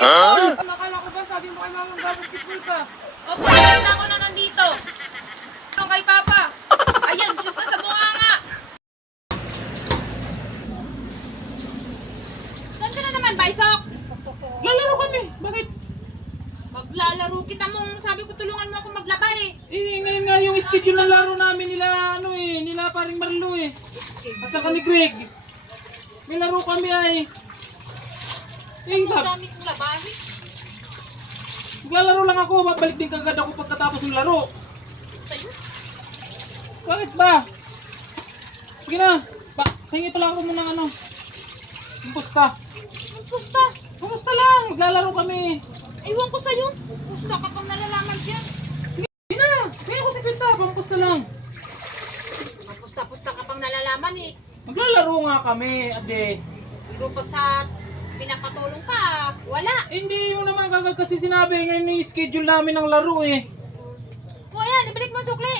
basketball. Nakala ko ba sabi mo kay mama basketball ka? Opo, nakita ko na nandito. Ano kay Papa? Ayan, shoot na sa bunganga. Saan ka na naman, Baisok? Lalaro kami. Bakit? Maglalaro kita mong sabi ko tulungan mo ako maglaba eh. Ngayon nga yung schedule ng laro namin nila, nila paring Marlo eh. At saka ni Greg. May laro kami ay. Ang dami kong labahin. Maglalaro lang ako, babalik din kagad ako pagkatapos ng laro. Sa'yo? Bakit ba? Sige na, hingi pala ako muna ng yung pusta. Ang pusta. Pusta lang, maglalaro kami. Ewan ko sa'yo. Pusta ka pang nalalaman dyan. Sige na, kaya ko si Pita, pampusta lang. Pusta-pusta ka pang nalalaman eh. Maglalaro nga kami, ade. Pero pag sa pinapatulong ka, wala. Hindi mo naman kagad kasi sinabi ngayon yung schedule namin ng laro eh. O ayan, ibalik mo ang sukli.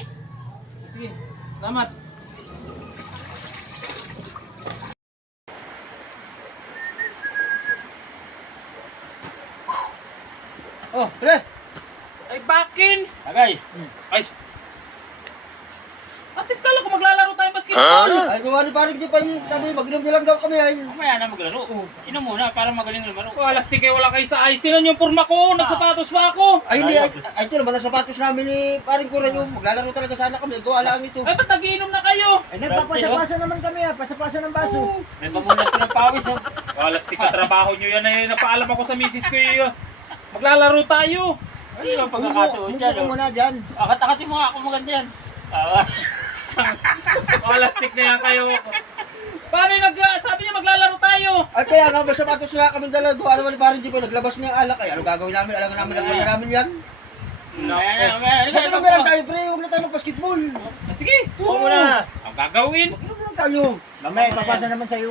Sige, salamat. Oh, pre! Ay, bakin! Tagay! Ay! At least kala ko maglalaro tayo basketball! Ay, kung ano parang di pa yung sabi, mag-inom nyo lang daw kami ay. Mamaya na maglaro. Inom muna para magaling lumaro. Oh, alas kayo wala kayo sa ice. Tinan yung forma ko, nagsapatos pa ako! Ay, hindi, ay, ito naman ang sapatos namin ni paring Kuray yung maglalaro talaga sana kami. Gawa lang ito. Ay, ba't nagiinom na kayo? Ay, nagpapasa-pasa naman kami pasa-pasa ng baso. May pamunas ko ng pawis. Oh. Oh, alas ka trabaho nyo yan eh. Napaalam ako sa misis ko eh. Maglalaro tayo! Ano yung pagkakasuot dyan? Umupo Oh. muna dyan. Akat-akatin mo nga ako maganda yan. Oh, alas na yan kayo. Paano sabi niya maglalaro tayo? Ay, kaya nga, may sapatos na kami dalawa. Gawa naman ni paring di pa, naglabas niya ang alak. Ay, ano gagawin namin? Alam namin, naglabas namin yan. Sabi kami lang tayo, pre. Huwag na tayo mag-basketball. Sige, Oo muna. ang gagawin. Huwag na lang tayo. Mamaya, ipapasa naman sa'yo.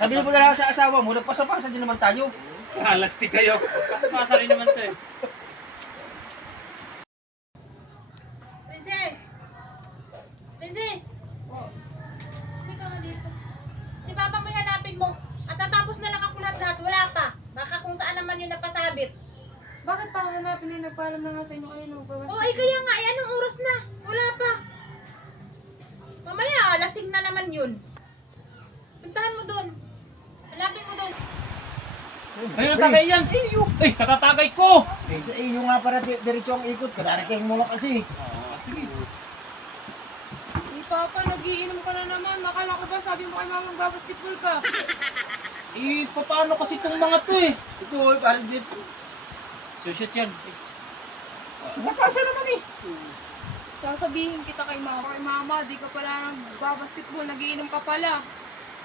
Sabi mo na lang sa asawa mo, nagpasa-pasa din naman tayo. Alas kayo. Pasa rin naman to eh. Princess! Princess! Hindi ka nga dito. Si Papa mo hanapin mo. At tatapos na lang ako lahat-lahat. Wala pa. Baka kung saan naman yun napasabit. Bakit pa hanapin na nagpaalam na nga sa inyo kayo nung bawas? Oo, ay kaya nga. Ay, anong oras na? Wala pa. Mamaya, lasing na naman yun. Puntahan mo dun. Hanapin mo dun. Ayun ang tagay yan. Ay, katatagay ko. Eh, sa iyo nga para diretso ang ikot. Kadarating mo lang kasi. Hey, Papa, nagiinom ka na naman. Nakala ko ba sabi mo kay mama basketball ka? Eh, paano kasi itong mga to eh? Ito, paring Jeep. Sushoot yan. Napasa naman eh. Sasabihin kita kay mama, di ka pala nagbabasketball, nagiinom ka pala.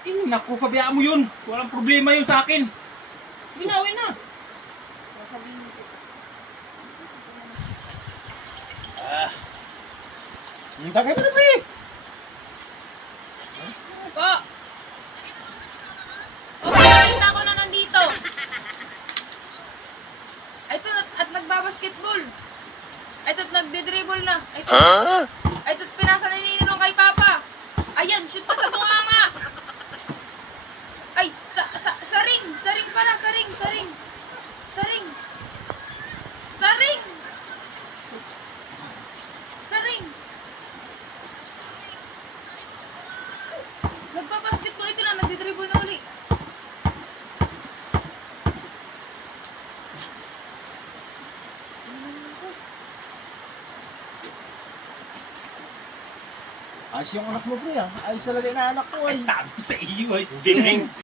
Eh, naku, pabayaan mo yun. Walang problema yun sa akin. Ginawin na. Sasabihin kita. Tagay mo na, pre. Pa! Okay, nakita ko na nandito. Ay, ito, at nagbabasketball. Ay, ito, nagde-dribble na. Ay, ito, ay, ito, pinasa na ninong kay Papa. Ayan, shoot na sa bunganga. Ay, sa ring. Sa ring pala, sa ring. Sa ring. Sa ring. Sa ring. Sa ring. Nagbabasketball ito na, nagdi-dribble na uli. Ayos yung anak mo, pre. Ayos talaga yung anak ko ay. Sabi sa iyo ay.